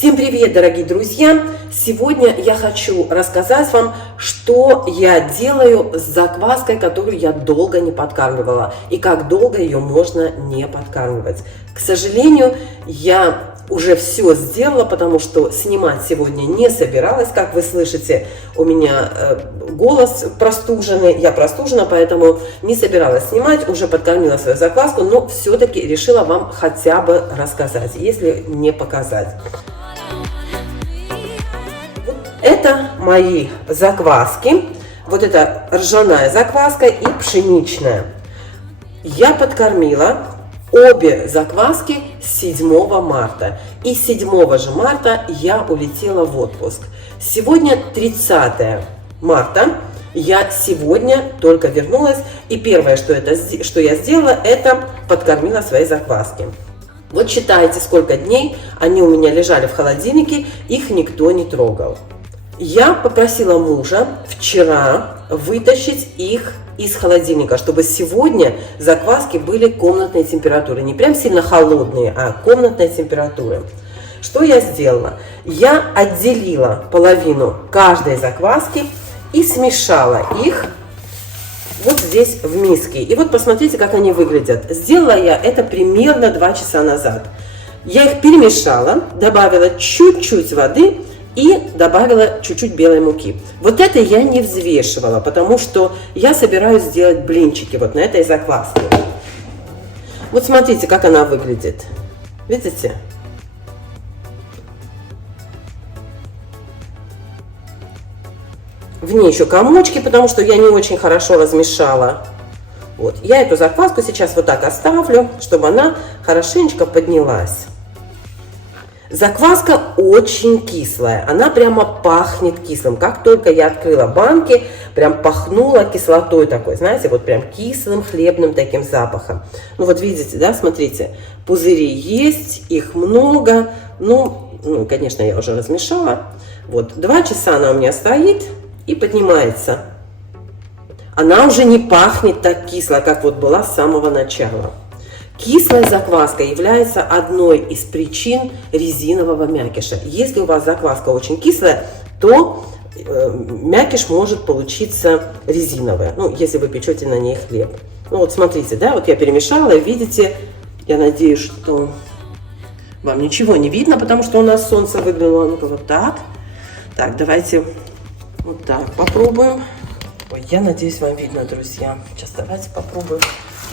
Всем привет, дорогие друзья! Сегодня я хочу рассказать вам, что я делаю с закваской, которую я долго не подкармливала, и как долго ее можно не подкармливать. К сожалению, я уже все сделала, потому что снимать сегодня не собиралась. Как вы слышите, у меня голос простуженный, я простужена, поэтому не собиралась снимать, уже подкормила свою закваску, но все-таки решила вам хотя бы рассказать, если не показать. Это мои закваски. Вот это ржаная закваска и пшеничная. Я подкормила обе закваски 7 марта. И 7 же марта я улетела в отпуск. Сегодня 30 марта. Я сегодня только вернулась. И первое, что я сделала, это подкормила свои закваски. Вот считайте, сколько дней они у меня лежали в холодильнике. Их никто не трогал. Я попросила мужа вчера вытащить их из холодильника, чтобы сегодня закваски были комнатной температуры. Не прям сильно холодные, а комнатной температуры. Что я сделала? Я отделила половину каждой закваски и смешала их вот здесь в миске. И вот посмотрите, как они выглядят. Сделала я это примерно 2 часа назад. Я их перемешала, добавила чуть-чуть воды и добавила чуть-чуть белой муки. Вот это я не взвешивала, потому что я собираюсь сделать блинчики вот на этой закваске. Вот смотрите, как она выглядит. Видите? В ней еще комочки, потому что я не очень хорошо размешала. Вот. Я эту закваску сейчас вот так оставлю, чтобы она хорошенечко поднялась. Закваска очень кислая, она прямо пахнет кислым. Как только я открыла банки, прям пахнула кислотой такой, знаете, вот прям кислым хлебным таким запахом. Ну вот видите, да, смотрите, пузыри есть, их много. Ну, конечно, я уже размешала. Вот, 2 часа она у меня стоит и поднимается. Она уже не пахнет так кисло, как вот была с самого начала. Кислая закваска является одной из причин резинового мякиша. Если у вас закваска очень кислая, то мякиш может получиться резиновый, ну, если вы печете на ней хлеб. Ну вот смотрите, да, вот я перемешала, видите, я надеюсь, что вам ничего не видно, потому что у нас солнце выглянуло. Ну-ка вот так. Так, давайте вот так попробуем. Ой, я надеюсь, вам видно, друзья. Сейчас давайте попробуем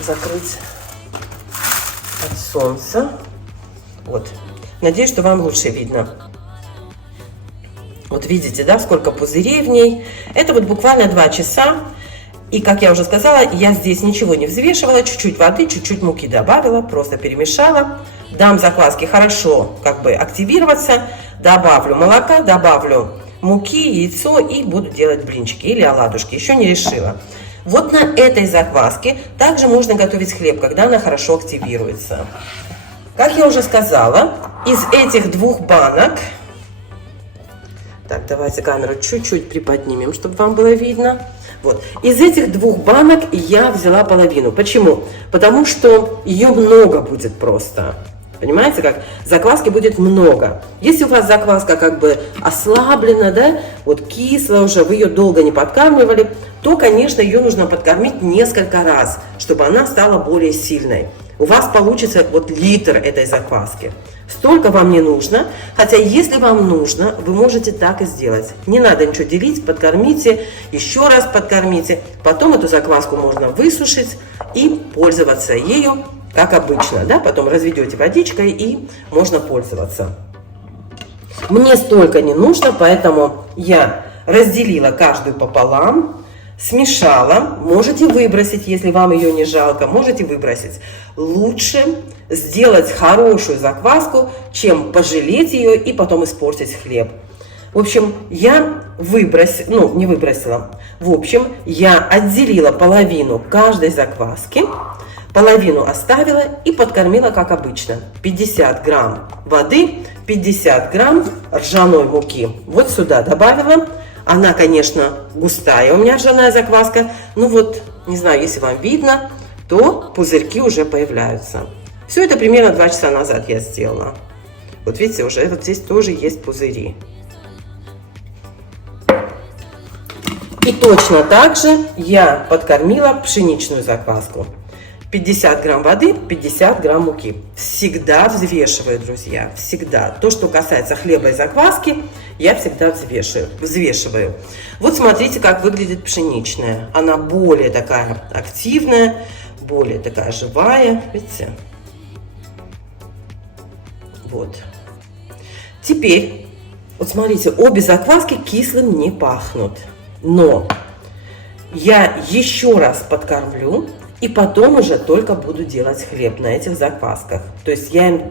закрыть от солнца. Вот. Надеюсь, что вам лучше видно. Вот видите, да, сколько пузырей в ней. Это вот буквально 2 часа. И, как я уже сказала, я здесь ничего не взвешивала. Чуть-чуть воды, чуть-чуть муки добавила, просто перемешала. Дам закваске хорошо как бы активироваться. Добавлю молока, добавлю муки, яйцо и буду делать блинчики или оладушки. Еще не решила. Вот на этой закваске также можно готовить хлеб, когда она хорошо активируется. Как я уже сказала, из этих 2 банок, так, давайте камеру чуть-чуть приподнимем, чтобы вам было видно. Вот, из этих 2 банок я взяла половину. Почему? Потому что ее много будет просто. Понимаете, как закваски будет много. Если у вас закваска как бы ослаблена, да, вот кислая уже, вы ее долго не подкармливали, то, конечно, ее нужно подкормить несколько раз, чтобы она стала более сильной. У вас получится вот литр этой закваски. Столько вам не нужно, хотя если вам нужно, вы можете так и сделать. Не надо ничего делить, подкормите, еще раз подкормите. Потом эту закваску можно высушить и пользоваться ею как обычно, да, потом разведете водичкой и можно пользоваться. Мне столько не нужно, поэтому я разделила каждую пополам, смешала. Можете выбросить, если вам ее не жалко, можете выбросить. Лучше сделать хорошую закваску, чем пожалеть ее и потом испортить хлеб. В общем, я выбросила, ну, не выбросила. В общем, я отделила половину каждой закваски. Половину оставила и подкормила, как обычно. 50 грамм воды, 50 грамм ржаной муки. Вот сюда добавила. Она, конечно, густая у меня ржаная закваска. Ну вот, не знаю, если вам видно, то пузырьки уже появляются. Все это примерно 2 часа назад я сделала. Вот видите, уже вот здесь тоже есть пузыри. И точно так же я подкормила пшеничную закваску. 50 грамм воды, 50 грамм муки. Всегда взвешиваю, друзья, всегда. То, что касается хлеба и закваски, я всегда взвешиваю. Вот смотрите, как выглядит пшеничная. Она более такая активная, более такая живая. Видите? Вот. Теперь, вот смотрите, обе закваски кислым не пахнут. Но я еще раз подкормлю, и потом уже только буду делать хлеб на этих заквасках. То есть я им,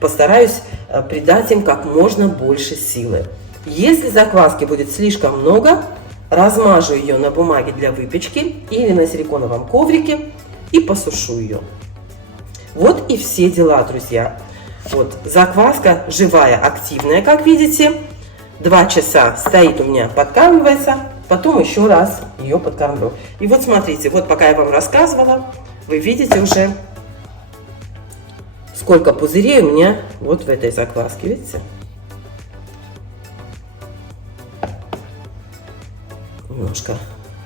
постараюсь придать им как можно больше силы. Если закваски будет слишком много, размажу ее на бумаге для выпечки или на силиконовом коврике и посушу ее. Вот и все дела, друзья. Вот закваска живая, активная, как видите. 2 часа стоит у меня, подкармливается, потом еще раз ее подкормлю. И вот смотрите, вот пока я вам рассказывала, вы видите уже, сколько пузырей у меня вот в этой закваске, видите? Немножко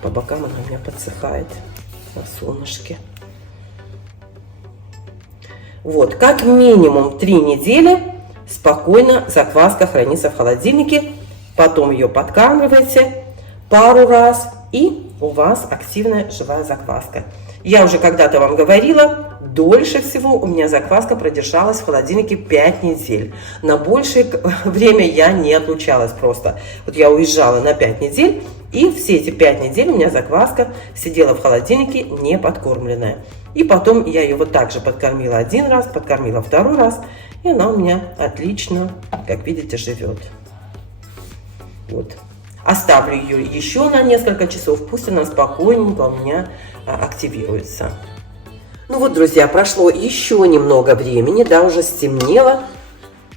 по бокам она у меня подсыхает на солнышке. Вот, как минимум 3 недели спокойно закваска хранится в холодильнике, потом ее подкармливаете пару раз, и у вас активная живая закваска. Я уже когда-то вам говорила, дольше всего у меня закваска продержалась в холодильнике 5 недель. На большее время я не отлучалась просто. Вот я уезжала на 5 недель, и все эти 5 недель у меня закваска сидела в холодильнике не подкормленная. И потом я ее вот так же подкормила 1 раз, подкормила 2 раз, и она у меня отлично, как видите, живет. Вот. Оставлю ее еще на несколько часов, пусть она спокойненько у меня активируется. Ну вот, друзья, прошло еще немного времени, да, уже стемнело.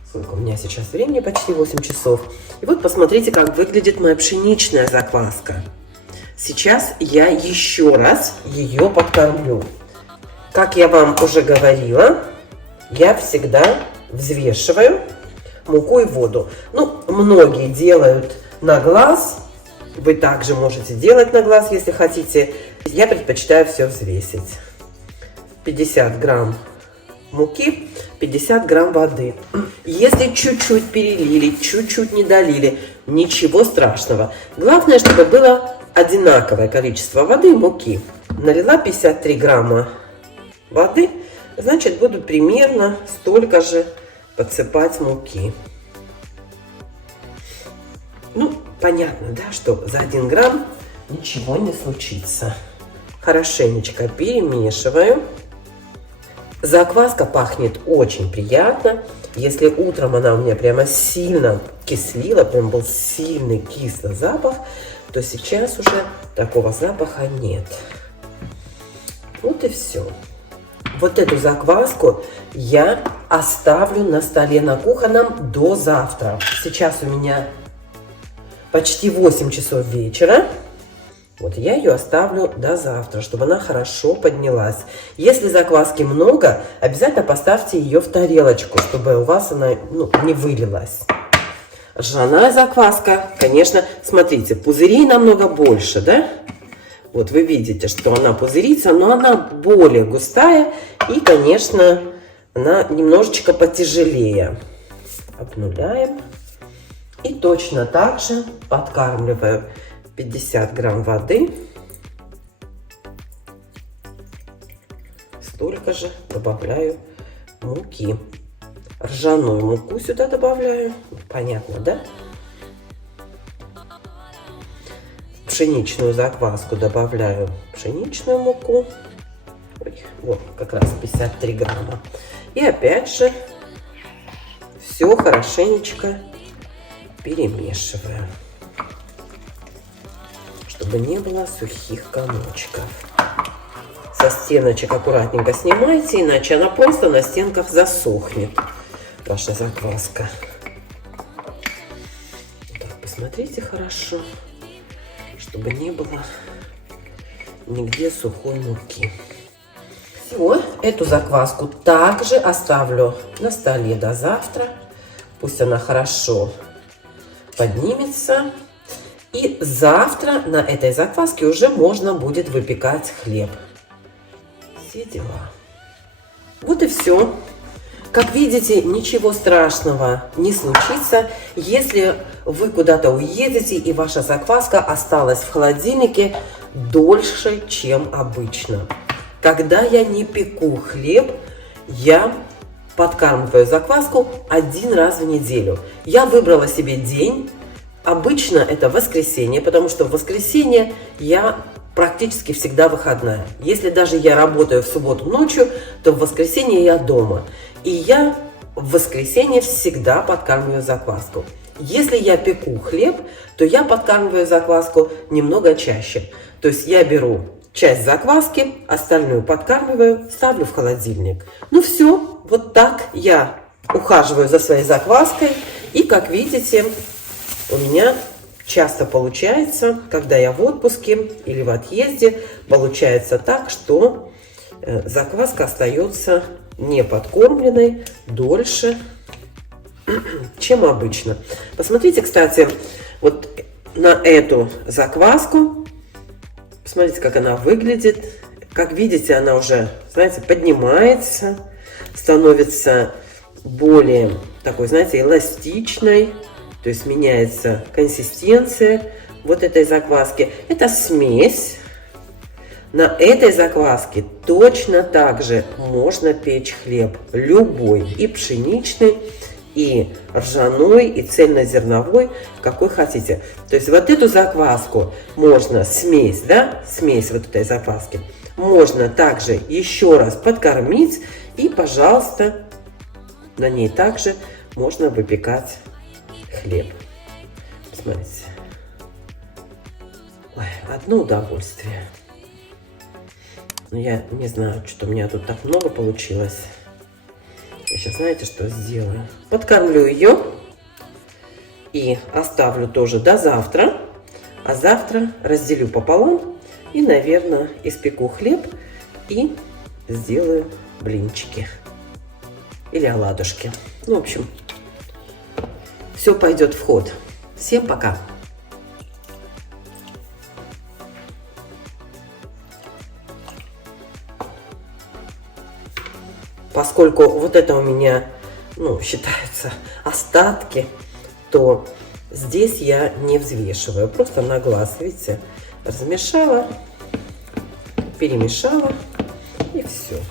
Сколько у меня сейчас времени? Почти 8 часов. И вот посмотрите, как выглядит моя пшеничная закваска. Сейчас я еще раз ее подкормлю. Как я вам уже говорила, я всегда взвешиваю муку и воду. Ну, многие делают на глаз. Вы также можете делать на глаз, если хотите. Я предпочитаю все взвесить. 50 грамм муки, 50 грамм воды. Если чуть-чуть перелили, чуть-чуть не долили, ничего страшного. Главное, чтобы было одинаковое количество воды и муки. Налила 53 грамма воды, значит, буду примерно столько же подсыпать муки. Ну, понятно, да, что за 1 грамм ничего не случится. Хорошенечко перемешиваю. Закваска пахнет очень приятно. Если утром она у меня прямо сильно кислила, прям был сильный кислый запах, то сейчас уже такого запаха нет. Вот и все. Вот эту закваску я оставлю на столе на кухонном до завтра. Сейчас у меня почти 8 часов вечера. Вот я ее оставлю до завтра, чтобы она хорошо поднялась. Если закваски много, обязательно поставьте ее в тарелочку, чтобы у вас она не вылилась. Ржаная закваска, конечно, смотрите, пузырей намного больше, да? Вот вы видите, что она пузырится, но она более густая и, конечно, она немножечко потяжелее. Обнуляем. И точно так же подкармливаю 50 грамм воды. Столько же добавляю муки. Ржаную муку сюда добавляю. Понятно, да? Пшеничную закваску добавляю пшеничную муку. Ой, вот как раз 53 грамма. И опять же все хорошенечко перемешиваю, чтобы не было сухих комочков. Со стеночек аккуратненько снимайте, иначе она просто на стенках засохнет, ваша закваска. Так, посмотрите хорошо, чтобы не было нигде сухой муки. Все, эту закваску также оставлю на столе до завтра. Пусть она хорошо поднимется. И завтра на этой закваске уже можно будет выпекать хлеб. Все дела. Вот и все. Как видите, ничего страшного не случится, если вы куда-то уедете и ваша закваска осталась в холодильнике дольше, чем обычно. Когда я не пеку хлеб, я подкармливаю закваску 1 раз в неделю. Я выбрала себе день. Обычно это воскресенье, потому что в воскресенье я практически всегда выходная. Если даже я работаю в субботу ночью, то в воскресенье я дома. И я в воскресенье всегда подкармливаю закваску. Если я пеку хлеб, то я подкармливаю закваску немного чаще. То есть я беру часть закваски, остальную подкармливаю, ставлю в холодильник. Ну все, вот так я ухаживаю за своей закваской. И как видите, у меня часто получается, когда я в отпуске или в отъезде, получается так, что закваска остается не подкормленной дольше, чем обычно. Посмотрите, кстати, вот на эту закваску. Посмотрите, как она выглядит. Как видите, она уже, знаете, поднимается, становится более такой, знаете, эластичной. То есть меняется консистенция вот этой закваски. Это смесь. На этой закваске точно так же можно печь хлеб. Любой. И пшеничный, и ржаной, и цельнозерновой, какой хотите. То есть вот эту закваску можно, смесь, да, смесь вот этой закваски, можно также еще раз подкормить. И, пожалуйста, на ней также можно выпекать хлеб. Смотрите. Ой, одно удовольствие. Но я не знаю, что у меня тут так много получилось. Я сейчас, знаете, что сделаю? Подкормлю ее и оставлю тоже до завтра. А завтра разделю пополам и, наверное, испеку хлеб и сделаю блинчики. Или оладушки. Ну, в общем, все пойдет в ход. Всем пока! Поскольку вот это у меня, ну, считается остатки, то здесь я не взвешиваю. Просто на глаз, видите, размешала, перемешала и все.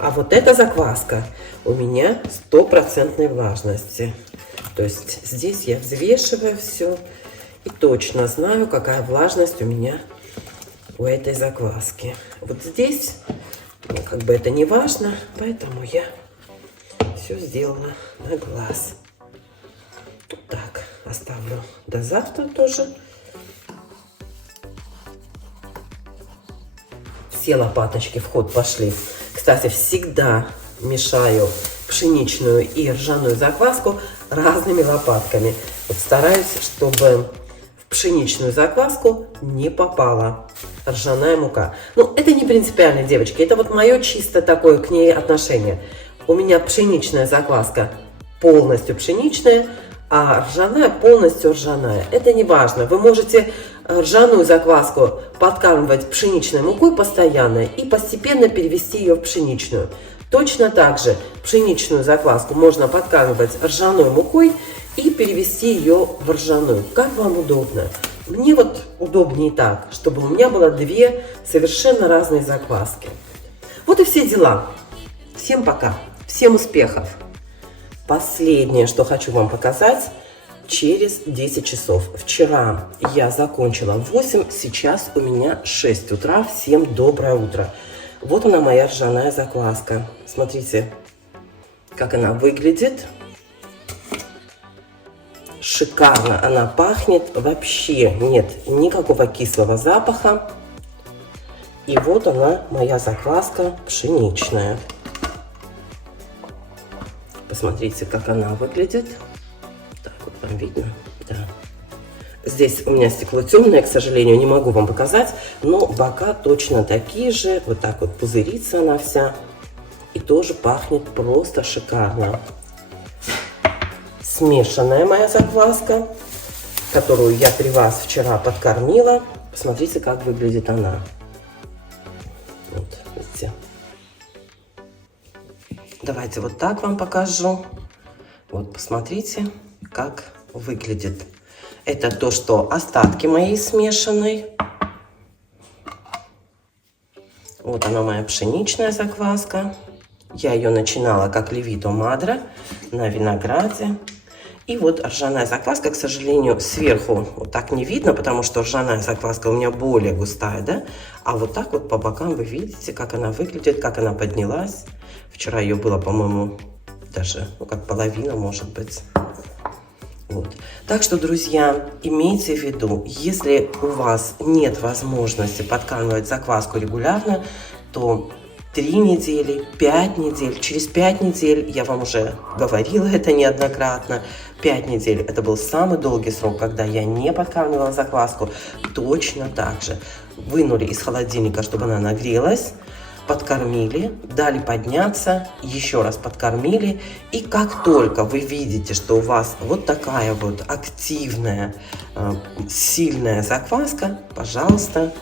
А вот эта закваска у меня 100% влажности. То есть здесь я взвешиваю все и точно знаю, какая влажность у меня у этой закваски. Вот здесь, ну, как бы это не важно, поэтому я все сделала на глаз. Так, оставлю до завтра тоже. Все лопаточки в ход пошли. Кстати, всегда мешаю пшеничную и ржаную закваску разными лопатками. Вот стараюсь, чтобы в пшеничную закваску не попала ржаная мука. Ну, это не принципиально, девочки. Это вот мое чисто такое к ней отношение. У меня пшеничная закваска полностью пшеничная, а ржаная полностью ржаная. Это не важно. Вы можете ржаную закваску подкармливать пшеничной мукой постоянно и постепенно перевести ее в пшеничную. Точно так же пшеничную закваску можно подкармливать ржаной мукой и перевести ее в ржаную. Как вам удобно? Мне вот удобнее так, чтобы у меня было две совершенно разные закваски. Вот и все дела. Всем пока. Всем успехов. Последнее, что хочу вам показать, через 10 часов. Вчера я закончила в 8, сейчас у меня 6 утра. Всем доброе утро. Вот она, моя ржаная закваска. Смотрите, как она выглядит. Шикарно она пахнет. Вообще нет никакого кислого запаха. И вот она, моя закваска пшеничная. Посмотрите, как она выглядит. Так, вот вам видно? Да. Здесь у меня стекло темное, к сожалению, не могу вам показать, но бока точно такие же. Вот так вот пузырится она вся. И тоже пахнет просто шикарно. Смешанная моя закваска, которую я при вас вчера подкормила. Посмотрите, как выглядит она. Вот, видите. Давайте вот так вам покажу. Вот, посмотрите, как выглядит. Это то, что остатки моей смешанной. Вот она, моя пшеничная закваска. Я ее начинала как левито мадре на винограде. И вот ржаная закваска, к сожалению, сверху вот так не видно, потому что ржаная закваска у меня более густая, да? А вот так вот по бокам вы видите, как она выглядит, как она поднялась. Вчера ее было, по-моему, даже, ну, как половина, может быть. Вот. Так что, друзья, имейте в виду, если у вас нет возможности подкармливать закваску регулярно, то 3 недели, 5 недель, через 5 недель, я вам уже говорила это неоднократно, 5 недель это был самый долгий срок, когда я не подкармливала закваску, точно так же. Вынули из холодильника, чтобы она нагрелась, подкормили, дали подняться, еще раз подкормили. И как только вы видите, что у вас вот такая вот активная, сильная закваска, пожалуйста,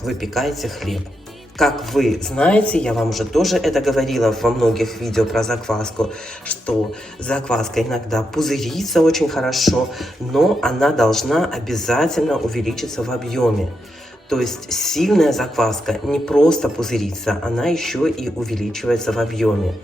выпекайте хлеб. Как вы знаете, я вам уже тоже это говорила во многих видео про закваску, что закваска иногда пузырится очень хорошо, но она должна обязательно увеличиться в объеме. То есть сильная закваска не просто пузырится, она еще и увеличивается в объеме.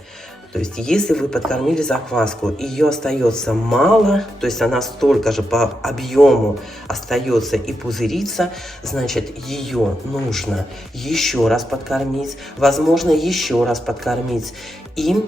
То есть если вы подкормили закваску, ее остается мало, то есть она столько же по объему остается и пузырится, значит ее нужно еще раз подкормить, возможно еще раз подкормить. И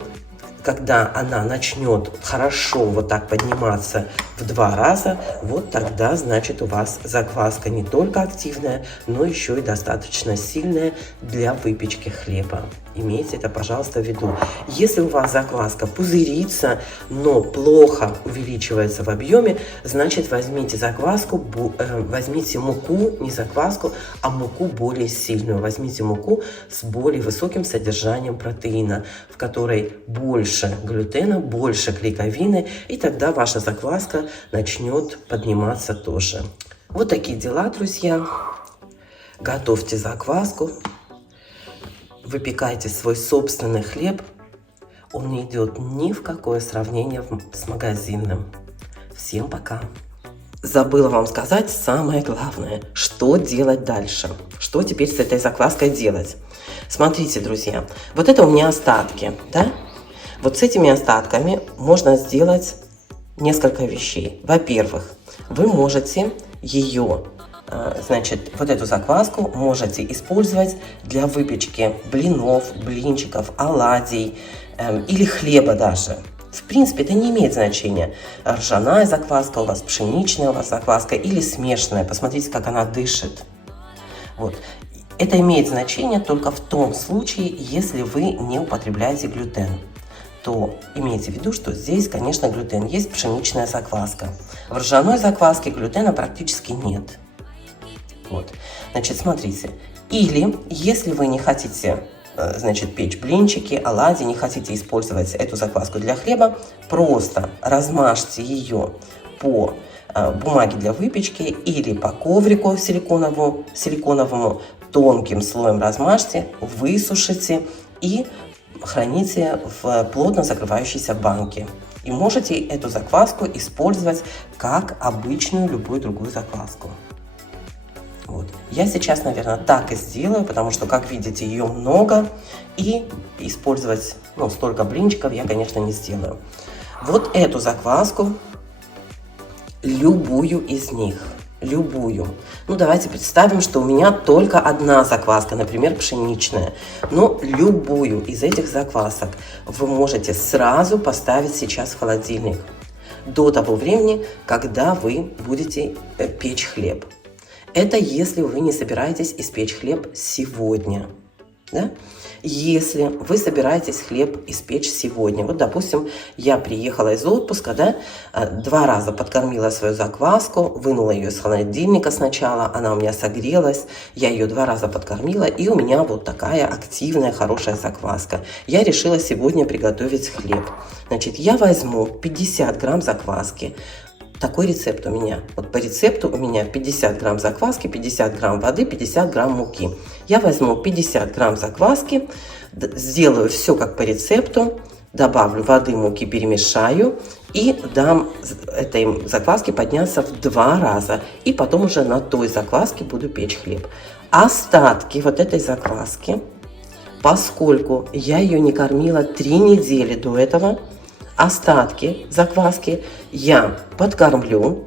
когда она начнет хорошо вот так подниматься в 2 раза, вот тогда, значит, у вас закваска не только активная, но еще и достаточно сильная для выпечки хлеба. Имейте это, пожалуйста, в виду. Если у вас закваска пузырится, но плохо увеличивается в объеме, значит, возьмите закваску, возьмите муку, не закваску, а муку более сильную. Возьмите муку с более высоким содержанием протеина, в которой больше глютена, больше клейковины, и тогда ваша закваска начнет подниматься тоже. Вот такие дела, друзья. Готовьте закваску. Выпекайте свой собственный хлеб. Он не идет ни в какое сравнение с магазинным. Всем пока. Забыла вам сказать самое главное, что делать дальше. Что теперь с этой закваской делать? Смотрите, друзья, вот это у меня остатки, да? Вот с этими остатками можно сделать несколько вещей. Во-первых, вы можете ее, значит, вот эту закваску можете использовать для выпечки блинов, блинчиков, оладий или хлеба даже. В принципе, это не имеет значения. Ржаная закваска у вас, пшеничная у вас закваска или смешанная. Посмотрите, как она дышит. Вот. Это имеет значение только в том случае, если вы не употребляете глютен. То имейте в виду, что здесь, конечно, глютен. Есть пшеничная закваска. В ржаной закваске глютена практически нет. Вот. Значит, смотрите. Или, если вы не хотите, значит, печь блинчики, оладьи, не хотите использовать эту закваску для хлеба, просто размажьте ее по бумаге для выпечки или по коврику силиконовому, тонким слоем размажьте, высушите и храните в плотно закрывающейся банке. И можете эту закваску использовать как обычную любую другую закваску. Вот. Я сейчас, наверное, так и сделаю, потому что, как видите, ее много. И использовать столько блинчиков я, конечно, не сделаю. Вот эту закваску, любую из них, любую. Ну, давайте представим, что у меня только одна закваска, например, пшеничная. Но любую из этих заквасок вы можете сразу поставить сейчас в холодильник. До того времени, когда вы будете печь хлеб. Это если вы не собираетесь испечь хлеб сегодня. Да? если вы собираетесь хлеб испечь сегодня. Вот, допустим, я приехала из отпуска, да, 2 раза подкормила свою закваску, вынула ее из холодильника сначала, она у меня согрелась, я ее 2 раза подкормила, и у меня вот такая активная, хорошая закваска. Я решила сегодня приготовить хлеб. Значит, я возьму 50 грамм закваски. Такой рецепт у меня. Вот по рецепту у меня 50 грамм закваски, 50 грамм воды, 50 грамм муки. Я возьму 50 грамм закваски, сделаю все как по рецепту, добавлю воды, муки, перемешаю и дам этой закваске подняться в 2 раза. И потом уже на той закваске буду печь хлеб. Остатки вот этой закваски, поскольку я ее не кормила 3 недели до этого, остатки закваски я подкормлю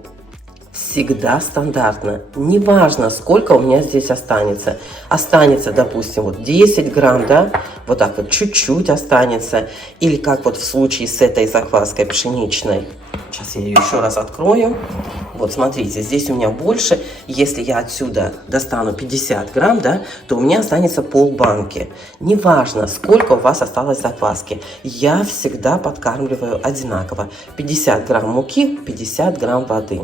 всегда стандартно. Неважно, сколько у меня здесь останется. Останется, допустим, вот 10 грамм, да, вот так вот чуть-чуть останется. Или как вот в случае с этой закваской пшеничной. Сейчас я ее еще раз открою. Вот смотрите, здесь у меня больше. Если я отсюда достану 50 грамм, да, то у меня останется полбанки. Неважно, сколько у вас осталось закваски. Я всегда подкармливаю одинаково. 50 грамм муки, 50 грамм воды.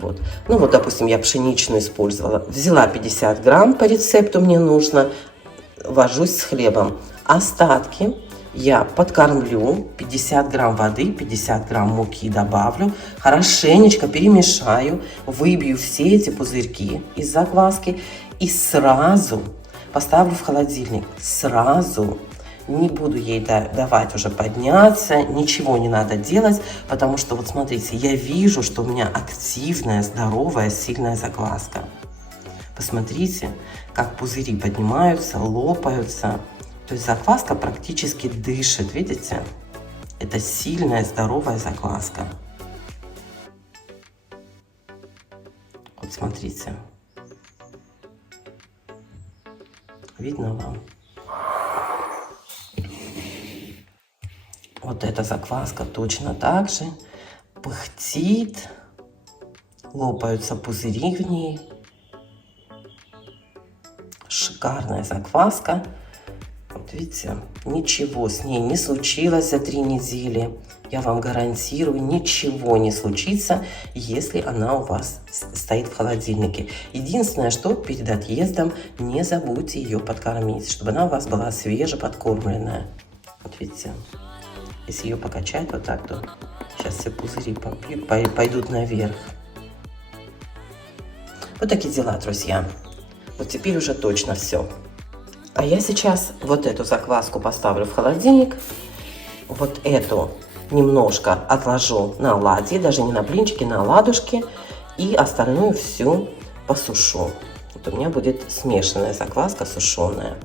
Вот. Ну вот, допустим, я пшеничную использовала. Взяла 50 грамм по рецепту, мне нужно. Вожусь с хлебом. Остатки я подкормлю, 50 грамм воды, 50 грамм муки добавлю, хорошенечко перемешаю, выбью все эти пузырьки из закваски и сразу поставлю в холодильник. Сразу. Не буду ей давать уже подняться, ничего не надо делать, потому что, вот смотрите, я вижу, что у меня активная, здоровая, сильная закваска. Посмотрите, как пузыри поднимаются, лопаются. То есть закваска практически дышит, видите? Это сильная, здоровая закваска. Вот смотрите. Видно вам? Вот эта закваска точно так же пыхтит, лопаются пузыри в ней. Шикарная закваска. Вот видите, ничего с ней не случилось за 3 недели. Я вам гарантирую, ничего не случится, если она у вас стоит в холодильнике. Единственное, что перед отъездом не забудьте ее подкормить, чтобы она у вас была свеже подкормленная. Вот видите, если ее покачать вот так, то сейчас все пузыри пойдут наверх. Вот такие дела, друзья. Вот теперь уже точно все. А я сейчас вот эту закваску поставлю в холодильник. Вот эту немножко отложу на оладьи, даже не на блинчики, на оладушки. И остальную всю посушу. Вот у меня будет смешанная закваска сушеная.